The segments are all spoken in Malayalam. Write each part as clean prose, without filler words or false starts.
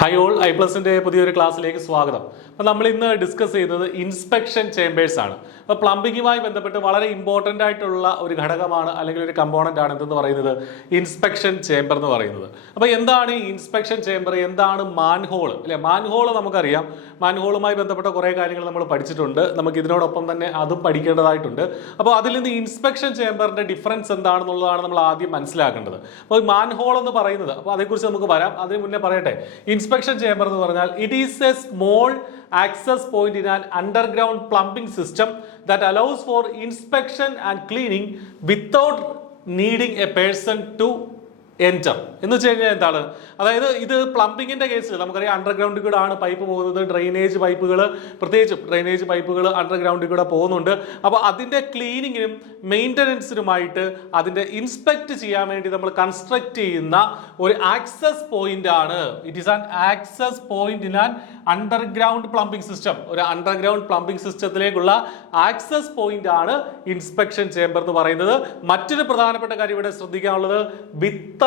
ഹൈ ഓൾ ഐ പ്ലസിന്റെ പുതിയൊരു ക്ലാസ്സിലേക്ക് സ്വാഗതം. അപ്പോൾ നമ്മൾ ഇന്ന് ഡിസ്കസ് ചെയ്യുന്നത് ഇൻസ്പെക്ഷൻ ചേമ്പേഴ്സ് ആണ്. അപ്പോൾ പ്ലംബിങ്ങുമായി ബന്ധപ്പെട്ട് വളരെ ഇമ്പോർട്ടൻ്റ് ആയിട്ടുള്ള ഒരു ഘടകമാണ് അല്ലെങ്കിൽ ഒരു കമ്പോണൻ്റ് ആണ് എന്തെന്ന് പറയുന്നത് ഇൻസ്പെക്ഷൻ ചേമ്പർ എന്ന് പറയുന്നത്. അപ്പോൾ എന്താണ് ഈ ഇൻസ്പെക്ഷൻ ചേമ്പർ, എന്താണ് മാൻഹോൾ അല്ലെ? മാൻഹോൾ നമുക്കറിയാം, മാൻഹോളുമായി ബന്ധപ്പെട്ട കുറേ കാര്യങ്ങൾ നമ്മൾ പഠിച്ചിട്ടുണ്ട്, നമുക്ക് ഇതിനോടൊപ്പം തന്നെ അതും പഠിക്കേണ്ടതായിട്ടുണ്ട്. അപ്പോൾ അതിൽ നിന്ന് ഇൻസ്പെക്ഷൻ ചേമ്പറിന്റെ ഡിഫറൻസ് എന്താണെന്നുള്ളതാണ് നമ്മൾ ആദ്യം മനസ്സിലാക്കേണ്ടത്. അപ്പോൾ മാൻഹോൾ എന്ന് പറയുന്നത്, അപ്പോൾ അതേക്കുറിച്ച് നമുക്ക് വരാം. അതിന് മുന്നേ പറയട്ടെ, ഇൻസ്പെക്ഷൻ ചേമ്പർ എന്ന് പറഞ്ഞാൽ it is A small access point in an underground plumbing system that allows for inspection and cleaning without needing a person to enter എന്ന് വെച്ച് കഴിഞ്ഞാൽ എന്താണ്, അതായത് ഇത് പ്ലംബിങ്ങിന്റെ കേസിൽ നമുക്കറിയാം അണ്ടർഗ്രൗണ്ടിൽ കൂടെ ആണ് പൈപ്പ് പോകുന്നത്. ഡ്രെയിനേജ് പൈപ്പുകൾ, പ്രത്യേകിച്ചും ഡ്രെയിനേജ് പൈപ്പുകൾ അണ്ടർഗ്രൗണ്ടിൽ കൂടെ പോകുന്നുണ്ട്. അപ്പോൾ അതിൻ്റെ ക്ലീനിങ്ങിനും മെയിൻ്റനൻസിനുമായിട്ട് അതിൻ്റെ ഇൻസ്പെക്ട് ചെയ്യാൻ വേണ്ടി നമ്മൾ കൺസ്ട്രക്ട് ചെയ്യുന്ന ഒരു ആക്സസ് പോയിന്റ് ആണ്. It is an access point in an underground plumbing system. ഒരു അണ്ടർഗ്രൗണ്ട് പ്ലംബിംഗ് സിസ്റ്റത്തിലേക്കുള്ള ആക്സസ് പോയിന്റ് ആണ് ഇൻസ്പെക്ഷൻ ചേമ്പർ എന്ന് പറയുന്നത്. മറ്റൊരു പ്രധാനപ്പെട്ട കാര്യം ഇവിടെ ശ്രദ്ധിക്കാനുള്ളത്, without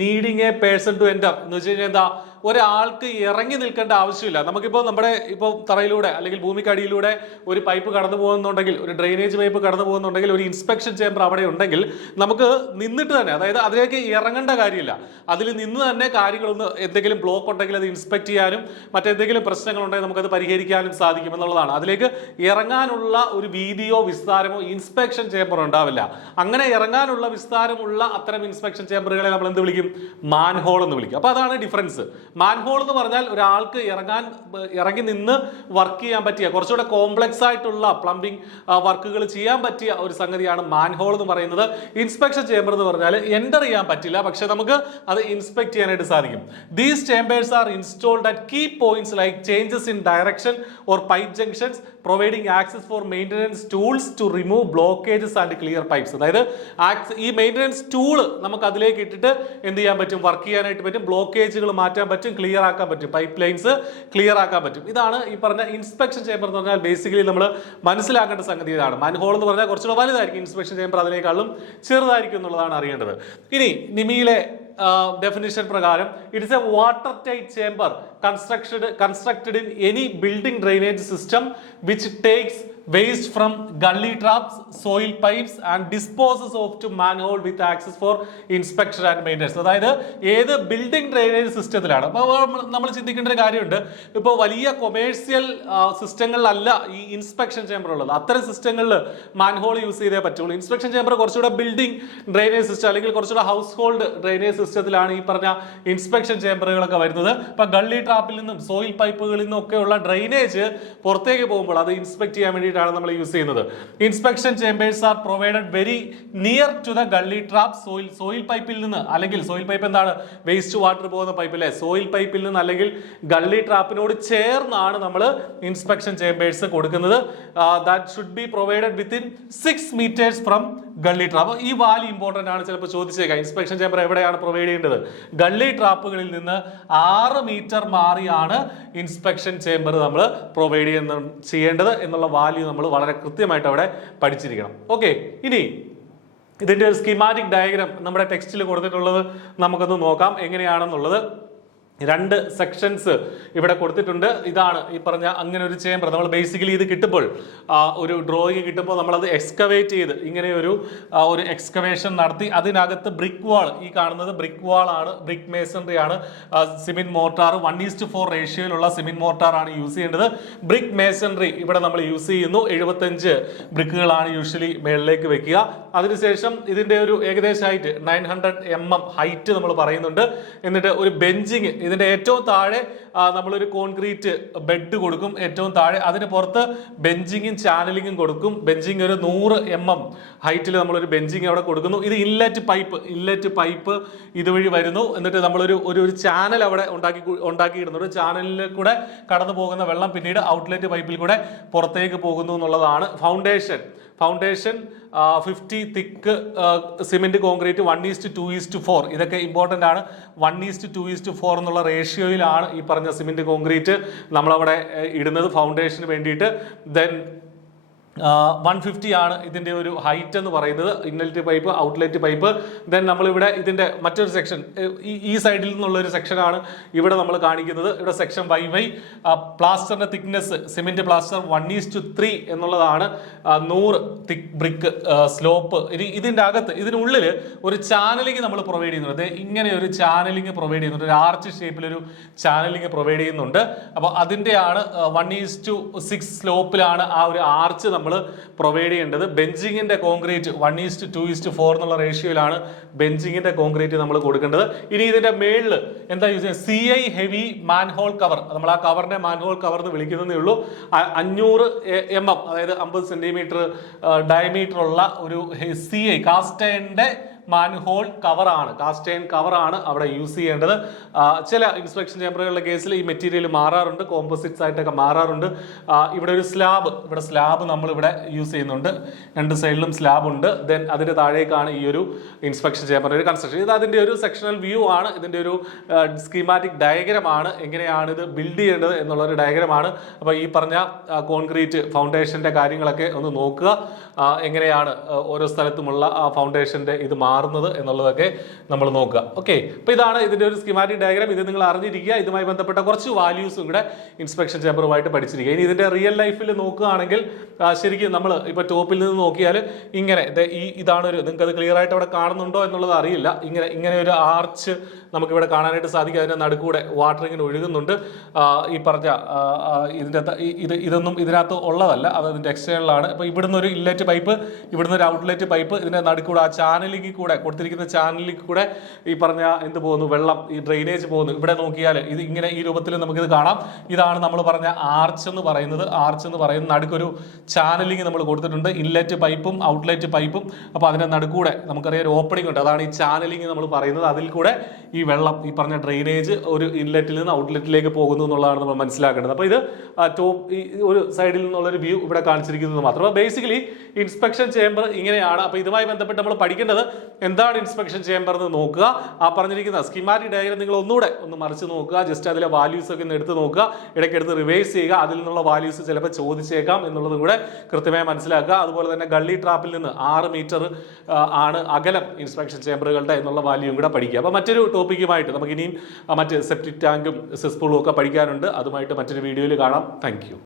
needing a person to enter എന്ന് വെച്ച് കഴിഞ്ഞാൽ എന്താ, ഒരാൾക്ക് ഇറങ്ങി നിൽക്കേണ്ട ആവശ്യമില്ല. നമുക്കിപ്പോൾ ഇപ്പോൾ തറയിലൂടെ അല്ലെങ്കിൽ ഭൂമിക്കടിയിലൂടെ ഒരു പൈപ്പ് കടന്നു പോകുന്നുണ്ടെങ്കിൽ, ഒരു ഡ്രെയിനേജ് പൈപ്പ് കടന്നു പോകുന്നുണ്ടെങ്കിൽ, ഒരു ഇൻസ്പെക്ഷൻ ചേമ്പർ അവിടെ ഉണ്ടെങ്കിൽ നമുക്ക് നിന്നിട്ട് തന്നെ, അതായത് അതിലേക്ക് ഇറങ്ങേണ്ട കാര്യമില്ല, അതിൽ നിന്ന് തന്നെ കാര്യങ്ങളൊന്ന്, എന്തെങ്കിലും ബ്ലോക്ക് ഉണ്ടെങ്കിൽ അത് ഇൻസ്പെക്ട് ചെയ്യാനും മറ്റെന്തെങ്കിലും പ്രശ്നങ്ങളുണ്ടെങ്കിൽ നമുക്കത് പരിഹരിക്കാനും സാധിക്കും എന്നുള്ളതാണ്. അതിലേക്ക് ഇറങ്ങാനുള്ള ഒരു വീതിയോ വിസ്താരമോ ഇൻസ്പെക്ഷൻ ചേമ്പർ ഉണ്ടാവില്ല. അങ്ങനെ ഇറങ്ങാനുള്ള വിസ്താരമുള്ള അത്തരം ഇൻസ്പെക്ഷൻ ചേമ്പറുകളെ നമ്മൾ എന്ത് വിളിക്കും? മാൻഹോൾ എന്ന് വിളിക്കും. അപ്പോൾ അതാണ് ഡിഫറൻസ്. മാൻഹോൾ എന്ന് പറഞ്ഞാൽ ഒരാൾക്ക് ഇറങ്ങി നിന്ന് വർക്ക് ചെയ്യാൻ പറ്റിയ, കുറച്ചുകൂടെ കോംപ്ലക്സ് ആയിട്ടുള്ള പ്ലംബിംഗ് വർക്കുകൾ ചെയ്യാൻ പറ്റിയ ഒരു സംഗതിയാണ് മാൻഹോൾ എന്ന് പറയുന്നത്. ഇൻസ്പെക്ഷൻ ചേമ്പർ എന്ന് പറഞ്ഞാൽ എൻ്റർ ചെയ്യാൻ പറ്റില്ല, പക്ഷെ നമുക്ക് അത് ഇൻസ്പെക്ട് ചെയ്യാനായിട്ട് സാധിക്കും. These chambers are installed at key points like changes in direction or pipe junctions, providing access for maintenance tools to remove blockages and clear pipes. അതായത് ഈ മെയിൻ്റനൻസ് ടൂള് നമുക്ക് അതിലേക്ക് ഇട്ടിട്ട് എന്ത് ചെയ്യാൻ പറ്റും? വർക്ക് ചെയ്യാനായിട്ട് പറ്റും, ബ്ലോക്കേജുകൾ മാറ്റാൻ പറ്റും, ക്ലിയർ ആക്കാൻ പറ്റും, പൈപ്പ് ലൈൻസ് ക്ലിയർ ആക്കാൻ പറ്റും. ഇതാണ് ഈ പറഞ്ഞ ഇൻസ്പെക്ഷൻ ചേമ്പർ എന്ന് പറഞ്ഞാൽ. ബേസിക്കലി നമ്മൾ മനസ്സിലാക്കേണ്ട സംഗതി ഇതാണ്. മാൻഹോൾ എന്ന് പറഞ്ഞാൽ കുറച്ചുകൂടെ വലുതായിരിക്കും, ഇൻസ്പെക്ഷൻ ചേമ്പർ അതിനേക്കാളും ചെറുതായിരിക്കും എന്നുള്ളതാണ് അറിയേണ്ടത്. ഇനി നിമിയിലെ definition പ്രകാരം it is a watertight chamber constructed in any building drainage system which takes waste from gully traps, soil pipes and disposes of to manhole with access for inspection and maintenance. അതായത് ഏത് ബിൽഡിംഗ് ഡ്രെയിനേജ് സിസ്റ്റത്തിലാണ്. അപ്പോൾ നമ്മൾ ചിന്തിക്കേണ്ട ഒരു കാര്യമുണ്ട്, ഇപ്പോൾ വലിയ കൊമേഴ്സ്യൽ സിസ്റ്റങ്ങളിലല്ല ഈ ഇൻസ്പെക്ഷൻ ചേമ്പർ ഉള്ളത്. അത്തരം സിസ്റ്റങ്ങളിൽ മാൻഹോൾ യൂസ് ചെയ്തേ പറ്റുള്ളൂ. ഇൻസ്പെക്ഷൻ ചേമ്പർ കുറച്ചുകൂടെ ബിൽഡിംഗ് ഡ്രെയിനേജ് സിസ്റ്റം അല്ലെങ്കിൽ കുറച്ചുകൂടെ ഹൗസ് ഹോൾഡ് ഡ്രെയിനേജ് സിസ്റ്റത്തിലാണ് ഈ പറഞ്ഞ ഇൻസ്പെക്ഷൻ ചേമ്പറുകളൊക്കെ വരുന്നത്. ഇപ്പൊ ഗള്ളി ട്രാപ്പിൽ നിന്നും സോയിൽ പൈപ്പുകളിൽ നിന്നും ഒക്കെയുള്ള ഡ്രെയിനേജ് പുറത്തേക്ക് പോകുമ്പോൾ അത് ഇൻസ്പെക്ട് ചെയ്യാൻ വേണ്ടിയിട്ടാണ് നമ്മൾ യൂസ് ചെയ്യുന്നത്. Inspection chambers are provided very near to the gully trap. Soil പൈപ്പിൽ നിന്ന്, അല്ലെങ്കിൽ സോയിൽ പൈപ്പ് എന്താണ്, വേസ്റ്റ് വാട്ടർ പോകുന്ന പൈപ്പ് അല്ലേ, സോയിൽ പൈപ്പിൽ നിന്ന് അല്ലെങ്കിൽ ഗള്ളി ട്രാപ്പിനോട് ചേർന്നാണ് നമ്മൾ ഇൻസ്പെക്ഷൻ ചേമ്പേഴ്സ് കൊടുക്കുന്നത്. That should be provided within 6 meters from gully trap. ഈ വാല്യൂ ഇമ്പോർട്ടന്റ് ആണ്, ചിലപ്പോൾ ചോദിച്ചേക്കാം. ഇൻസ്പെക്ഷൻ ചേമ്പർ എവിടെയാണ് പ്രൊവൈഡ് ചെയ്യേണ്ടത്? ഗള്ളി ട്രാപ്പുകളിൽ നിന്ന് 6 meter മാറിയാണ് ഇൻസ്പെക്ഷൻ ചേമ്പർ നമ്മൾ പ്രൊവൈഡ് ചെയ്യേണ്ടത് എന്നുള്ള വാല്യൂ നമ്മൾ വളരെ കൃത്യമായിട്ട് അവിടെ പഠിച്ചിരിക്കണം. ഓക്കെ, ഇനി ഇതിന്റെ ഒരു സ്കീമാറ്റിക് ഡയഗ്രാം നമ്മുടെ ടെക്സ്റ്റിൽ കൊടുത്തിട്ടുള്ളത് നമുക്കൊന്ന് നോക്കാം എങ്ങനെയാണെന്നുള്ളത്. 2 സെക്ഷൻസ് ഇവിടെ കൊടുത്തിട്ടുണ്ട്. ഇതാണ് ഈ പറഞ്ഞ അങ്ങനെ ഒരു ചേമ്പർ. നമ്മൾ ബേസിക്കലി ഇത് കിട്ടുമ്പോൾ, ഒരു ഡ്രോയിങ് കിട്ടുമ്പോൾ നമ്മളത് എക്സ്കവേറ്റ് ചെയ്ത് ഇങ്ങനെ ഒരു എക്സ്കവേഷൻ നടത്തി അതിനകത്ത് ബ്രിക്ക് വാൾ, ഈ കാണുന്നത് ബ്രിക്ക് വാൾ ആണ്, ബ്രിക്ക് മേസൺറി ആണ്, സിമെന്റ് മോർട്ടാർ 1:4 റേഷ്യോയിലുള്ള സിമെന്റ് മോർട്ടാർ ആണ് യൂസ് ചെയ്യേണ്ടത്. ബ്രിക്ക് മേസൺറി ഇവിടെ നമ്മൾ യൂസ് ചെയ്യുന്നു. 75 ബ്രിക്കുകളാണ് യൂഷ്വലി മേളിലേക്ക് വെക്കുക. അതിനുശേഷം ഇതിന്റെ ഒരു ഏകദേശം ഹൈറ്റ് 900 mm ഹൈറ്റ് നമ്മൾ പറയുന്നുണ്ട്. എന്നിട്ട് ഒരു ബെഞ്ചിങ്, ഇതിന്റെ ഏറ്റവും താഴെ നമ്മളൊരു കോൺക്രീറ്റ് ബെഡ് കൊടുക്കും ഏറ്റവും താഴെ. അതിന് പുറത്ത് ബെഞ്ചിങ്ങും ചാനലിങ്ങും കൊടുക്കും. ബെഞ്ചിങ് ഒരു 100 mm ഹൈറ്റിൽ നമ്മളൊരു ബെഞ്ചിങ് അവിടെ കൊടുക്കുന്നു. ഇത് ഇൻലെറ്റ് പൈപ്പ് ഇതുവഴി വരുന്നു. എന്നിട്ട് നമ്മളൊരു ചാനൽ അവിടെ ഉണ്ടാക്കിയിടുന്നു. ഒരു ചാനലിൽ കൂടെ കടന്നു പോകുന്ന വെള്ളം പിന്നീട് ഔട്ട്ലെറ്റ് പൈപ്പിൽ കൂടെ പുറത്തേക്ക് പോകുന്നു എന്നുള്ളതാണ് ഫൗണ്ടേഷൻ. 50 തിക്ക് സിമെന്റ് കോൺക്രീറ്റ് 1:2:4. ഇതൊക്കെ ഇമ്പോർട്ടൻ്റ് ആണ്. 1:2:4 എന്നുള്ള റേഷ്യോയിലാണ് ഈ പറഞ്ഞ സിമെന്റ് കോൺക്രീറ്റ് നമ്മളവിടെ ഇടുന്നത് ഫൗണ്ടേഷന് വേണ്ടിയിട്ട്. ദെൻ 150 ആണ് ഇതിന്റെ ഒരു ഹൈറ്റ് എന്ന് പറയുന്നത്. Inlet pipe, outlet pipe. Then നമ്മളിവിടെ ഇതിന്റെ മറ്റൊരു സെക്ഷൻ ഈ സൈഡിൽ നിന്നുള്ള ഒരു സെക്ഷനാണ് ഇവിടെ നമ്മൾ കാണിക്കുന്നത്. ഇവിടെ സെക്ഷൻ YY പ്ലാസ്റ്ററിന്റെ തിക്നെസ് സിമെന്റ് പ്ലാസ്റ്റർ 1:3 എന്നുള്ളതാണ്. 100 തിക് ബ്രിക്ക് സ്ലോപ്പ്. ഇനി ഇതിന്റെ അകത്ത് ഇതിനുള്ളിൽ ഒരു ചാനലിംഗ് നമ്മൾ പ്രൊവൈഡ് ചെയ്യുന്നുണ്ട്. ഇങ്ങനെ ഒരു ചാനലിംഗ് പ്രൊവൈഡ് ചെയ്യുന്നുണ്ട്. ഒരു ആർച്ച് ഷേപ്പിലൊരു ചാനലിംഗ് പ്രൊവൈഡ് ചെയ്യുന്നുണ്ട്. അപ്പോൾ അതിന്റെയാണ് 1:6 സ്ലോപ്പിലാണ് ആ ഒരു ആർച്ച് നമ്മൾ പ്രൊവൈഡ് ചെയ്യേണ്ടത്. ബെഞ്ചിങ്ങിന്റെ കോൺക്രീറ്റ് 1:2:4 എന്നുള്ള റേഷ്യോയിലാണ് ബെഞ്ചിങ്ങിന്റെ കോൺക്രീറ്റ് നമ്മൾ കൊടുക്കേണ്ടത്. ഇനി ഇതിന്റെ മേളിൽ എന്താ യൂസ് ചെയ്യുന്നത്? CI heavy manhole cover. നമ്മൾ ആ കവറിനെ മാൻഹോൾ കവർ എന്ന് വിളിക്കുന്നതേ ഉള്ളൂ. 500 mm അതായത് 50 സെന്റിമീറ്റർ ഡയമീറ്റർ ഉള്ള ഒരു CI കാസ്റ്റ് അയണിന്റെ മാൻഹോൾ കവറാണ്, കാസ്റ്റ് അയൺ കവറാണ് അവിടെ യൂസ് ചെയ്യേണ്ടത്. ചില ഇൻസ്പെക്ഷൻ ചേമ്പറുകളുടെ കേസിൽ ഈ മെറ്റീരിയൽ മാറാറുണ്ട്, കോമ്പോസിറ്റ്സ് ആയിട്ടൊക്കെ മാറാറുണ്ട്. ഇവിടെ ഒരു സ്ലാബ് നമ്മൾ ഇവിടെ യൂസ് ചെയ്യുന്നുണ്ട്. രണ്ട് സൈഡിലും സ്ലാബ് ഉണ്ട്. ദെൻ അതിന്റെ താഴേക്കാണ് ഈ ഒരു ഇൻസ്പെക്ഷൻ ചേമ്പർ ഒരു കൺസ്ട്രക്ഷൻ. ഇത് അതിന്റെ ഒരു സെക്ഷണൽ വ്യൂ ആണ്. ഇതിന്റെ ഒരു സ്കീമാറ്റിക് ഡയഗ്രമാണ്, എങ്ങനെയാണ് ഇത് ബിൽഡ് ചെയ്യേണ്ടത് എന്നുള്ളൊരു ഡയഗ്രമാണ്. അപ്പോൾ ഈ പറഞ്ഞ കോൺക്രീറ്റ് ഫൗണ്ടേഷന്റെ കാര്യങ്ങളൊക്കെ ഒന്ന് നോക്കുക. എങ്ങനെയാണ് ഓരോ സ്ഥലത്തുമുള്ള ആ ഫൗണ്ടേഷന്റെ ഇത് മാറുന്നത് എന്നുള്ളതൊക്കെ നമ്മൾ നോക്കുക. ഓക്കെ, അപ്പോൾ ഇതാണ് ഇതിന്റെ ഒരു സ്കീമാറ്റിക് ഡയഗ്രാം. ഇത് നിങ്ങൾ അറിഞ്ഞിരിക്കുക. ഇതുമായി ബന്ധപ്പെട്ട കുറച്ച് വാല്യൂസും കൂടെ ഇൻസ്പെക്ഷൻ ചേമ്പറുമായിട്ട് പഠിച്ചിരിക്കുക. ഇനി ഇതിന്റെ റിയൽ ലൈഫിൽ നോക്കുകയാണെങ്കിൽ ശരിക്കും നമ്മൾ ഇപ്പോൾ ടോപ്പിൽ നിന്ന് നോക്കിയാൽ ഇങ്ങനെ ഇതാണ് ഒരു, നിങ്ങൾക്ക് അത് ക്ലിയർ ആയിട്ട് അവിടെ കാണുന്നുണ്ടോ എന്നുള്ളത് അറിയില്ല. ഇങ്ങനെ ഒരു ആർച്ച് നമുക്കിവിടെ കാണാനായിട്ട് സാധിക്കും. അതിൻ്റെ നടുക്കൂടെ വാട്ടർ ഇങ്ങനെ ഒഴുകുന്നുണ്ട്. ഈ പറഞ്ഞ ഇതൊന്നും ഇതിനകത്ത് ഉള്ളതല്ല, അത് ഇതിൻ്റെ എക്സ്റ്റേണലാണ്. അപ്പോൾ ഇവിടുന്ന് ഒരു ഇൻലെറ്റ് പൈപ്പ്, ഇവിടുന്ന് ഒരു ഔട്ട്ലെറ്റ് പൈപ്പ്, ഇതിൻ്റെ നടുക്കൂടെ ആ ചാനലിൽ കൂടെ കൊടുത്തിരിക്കുന്ന ചാനലിൽ കൂടെ ഈ പറഞ്ഞ എന്ത് പോകുന്നു, വെള്ളം, ഈ ഡ്രെയിനേജ് പോകുന്നു. ഇവിടെ നോക്കിയാൽ ഇത് ഇങ്ങനെ ഈ രൂപത്തിൽ നമുക്കിത് കാണാം. ഇതാണ് നമ്മൾ പറഞ്ഞ ആർച്ച് എന്ന് പറയുന്നത്. ആർച്ച് എന്ന് പറയുന്നത് നടുക്കൊരു ചാനലിങ് നമ്മൾ കൊടുത്തിട്ടുണ്ട്, ഇൻലെറ്റ് പൈപ്പും ഔട്ട്ലെറ്റ് പൈപ്പും. അപ്പോൾ അതിൻ്റെ നടുക്കൂടെ നമുക്കറിയാം ഒരു ഓപ്പണിംഗ് ഉണ്ട്, അതാണ് ഈ ചാനലിങ് നമ്മൾ പറയുന്നത്. അതിൽ കൂടെ ഈ വെള്ളം, ഈ പറഞ്ഞ ഡ്രെയിനേജ് ഒരു ഇൻലെറ്റിൽ നിന്ന് ഔട്ട്ലെറ്റിലേക്ക് പോകുന്നു എന്നുള്ളതാണ് നമ്മൾ മനസ്സിലാക്കേണ്ടത്. അപ്പോൾ ഇത് ഈ ഒരു സൈഡിൽ നിന്നുള്ളൊരു വ്യൂ ഇവിടെ കാണിച്ചിരിക്കുന്നത് മാത്രം. അപ്പോൾ ബേസിക്കലി ഇൻസ്പെക്ഷൻ ചേമ്പർ ഇങ്ങനെയാണ്. അപ്പോൾ ഇതുമായി ബന്ധപ്പെട്ട് നമ്മൾ പഠിക്കേണ്ടത് എന്താണ് ഇൻസ്പെക്ഷൻ ചേമ്പർ എന്ന് നോക്കുക. ആ പറഞ്ഞിരിക്കുന്ന സ്കീമാറ്റിക് ഡയഗ്രം നിങ്ങൾ ഒന്ന് മറിച്ച് നോക്കുക. ജസ്റ്റ് അതിലെ വാല്യൂസ് ഒക്കെ ഒന്ന് എടുത്ത് നോക്കുക, ഇടയ്ക്കെടുത്ത് റിവൈസ് ചെയ്യുക. അതിൽ നിന്നുള്ള വാല്യൂസ് ചിലപ്പോൾ ചോദിച്ചേക്കാം എന്നുള്ളതും കൂടെ കൃത്യമായി മനസ്സിലാക്കുക. അതുപോലെ തന്നെ ഗള്ളി ട്രാപ്പിൽ നിന്ന് 6 മീറ്റർ ആണ് അകലം ഇൻസ്പെക്ഷൻ ചേമ്പറുകളുടെ എന്നുള്ള വാല്യൂയും കൂടെ പഠിക്കുക. അപ്പോൾ മറ്റൊരു ടോപ്പിക്കുമായിട്ട് നമുക്ക് ഇനിയും മറ്റ് സെപ്റ്റിക് ടാങ്കും സെസ്പൂളും ഒക്കെ പഠിക്കാനുണ്ട്. അതുമായിട്ട് മറ്റൊരു വീഡിയോയിൽ കാണാം. Thank you.